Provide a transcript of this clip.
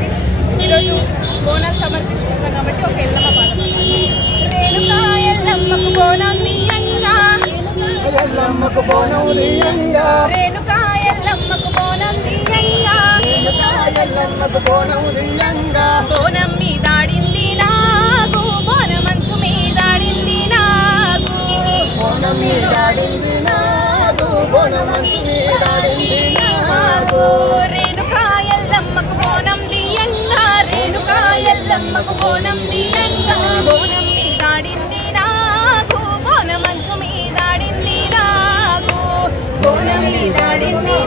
కాబట్టి ఈరోజు బోనాలు సమర్పించుకుంటాం కాబట్టి ఒక ఎల్లమ్మ పాట రేణుకా ఎల్లమ్మకు బోనం నీయంగా ఎల్లమ్మకు బోనం నీయంగా రేణుకా ఎల్లమ్మకు బోనం నీయంగా ఎల్లమ్మకు బోనం నీయంగా బోనం మీదాడింది నాగు బోనమంచు మీదాడింది నాగు బోనం మీదాడింది నాగు బోనమంచు మీదాడింది నాగు రేణుకా ఎల్లమ్మకు బోనం దియంగా రేణుకా ఎల్లమ్మకు బోనం దియంగా బోనం మీదాడింది నాగు బోనమంచు మీదాడింది నాగు బోనం మీదాడింది